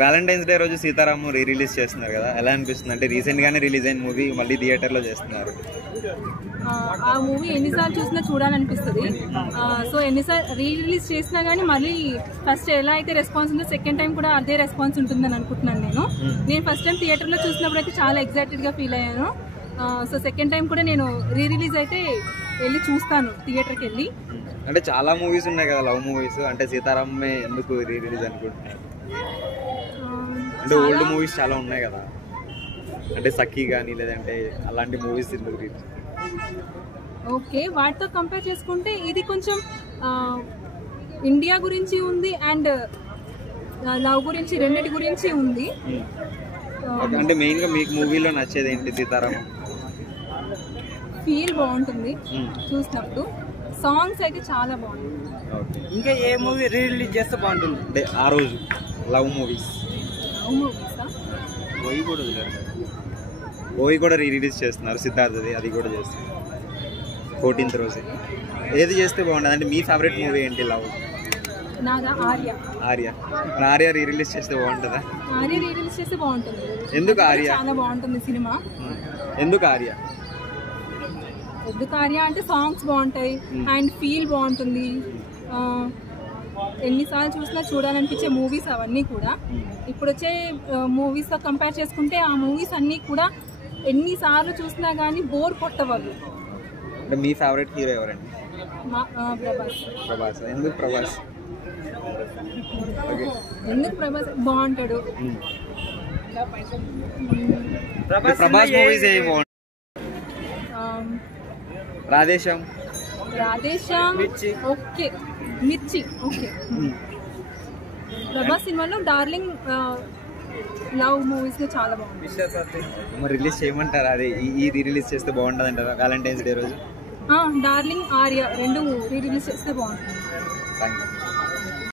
Valentine's day రోజు Seetharamu release చేస్తున్నారు కదా, ఎలా అనిపిస్తుంది? అంటే రీసెంట్ గానే రిలీజ్ అయిన మూవీ మళ్ళీ థియేటర్ లో చేస్తున్నారు. ఆ మూవీ ఎన్నిసార్లు చూసినా చూడాలనిపిస్తుంది. సో ఎన్నిసార్లు రిలీజ్ చేసినా కానీ మళ్ళీ ఫస్ట్ ఎలా అయితే రెస్పాన్స్ ఉందో సెకండ్ టైం కూడా అదే రెస్పాన్స్ ఉంటుందని అనుకుంటున్నాను. నేను ఫస్ట్ టైం థియేటర్లో చూసినప్పుడు అయితే చాలా ఎక్సైటెడ్గా ఫీల్ అయ్యాను. సో సెకండ్ టైం కూడా నేను రిలీజ్ అయితే వెళ్ళి చూస్తాను థియేటర్కి వెళ్ళి. అంటే చాలా మూవీస్ ఉన్నాయి కదా లవ్ మూవీస్, అంటే సీతారామే ఎందుకు రిలీజ్ అనుకుంటున్నారు? అంటే ఓల్డ్ మూవీస్ చాలా ఉన్నాయి కదా, అంటే సఖీ కానీ లేదంటే అలాంటి మూవీస్ ఎందుకు రిలీజ్? ఓకే, వాటితో కంపేర్ చేసుకుంటే ఇది కొంచెం ఇండియా గురించి ఉంది అండ్ లవ్ గురించి రెండిటి గురించి ఉంది. అంటే మెయిన్ గా మీకు మూవీలో నచ్చేది ఏంటి? సీతారాం ఫీల్ బాగుంటుంది చూసినప్పుడు, సాంగ్స్ అయితే చాలా బాగుంటుంది. ఇంకా ఏ మూవీ రిలీజ్ చేస్తే బాగుంటుంది అంటే ఆ రోజు లవ్ మూవీస్? లవ్ మూవీసా? ఓయి కూడా రిలీజ్ చేస్తున్నారు సిద్ధార్థది, అది కూడా చేస్తున్నారు 14th రోజు. ఏది చేస్తే బాగుంటుంది అంటే మీ ఫేవరెట్ మూవీ ఏంటి లవ్? నాగా ఆర్య. ఆర్య రిలీజ్ చేస్తే బాగుంటుందా? ఆర్య రిలీజ్ చేస్తే బాగుంటుంది. ఎందుకు ఆర్య? చాలా బాగుంటుంది సినిమా. ఎందుకు ఆర్య అంటే సాంగ్స్ బాగుంటాయి అండ్ ఫీల్ బాగుంటుంది. ఎన్నిసార్లు చూసినా చూడాలనిపించే మూవీస్ అవన్నీ కూడా. ఇప్పుడు వచ్చే మూవీస్తో కంపేర్ చేసుకుంటే ఆ మూవీస్ అన్నీ కూడా ఎన్నిసార్లు చూసినా కానీ బోర్ కొట్టవద్దు. అంటే మీ ఫేవరెట్ హీరో ఎవరండి? ప్రభాస్. ఎందుకు ప్రభాస్? ప్రభాస్ బాగుంటాడు. ప్రభాస్ మూవీస్ ఏ బాగుంటాయి? రాధేశ్యామ్ ఓకే, మిర్చి ఓకే. ప్రభాస్ సినిమాలో డార్లింగ్, లవ్ మూవీస్ చాలా బాగుంది. మరి రిలీజ్ చేయమంటారా? అది ఈ రిలీజ్ చేస్తే బాగుంటుంది అంటారా వ్యాలంటైన్స్ డే రోజు? డార్లింగ్, ఆర్య రెండు రిలీజ్ చేస్తే బాగుంటుంది. Thank you.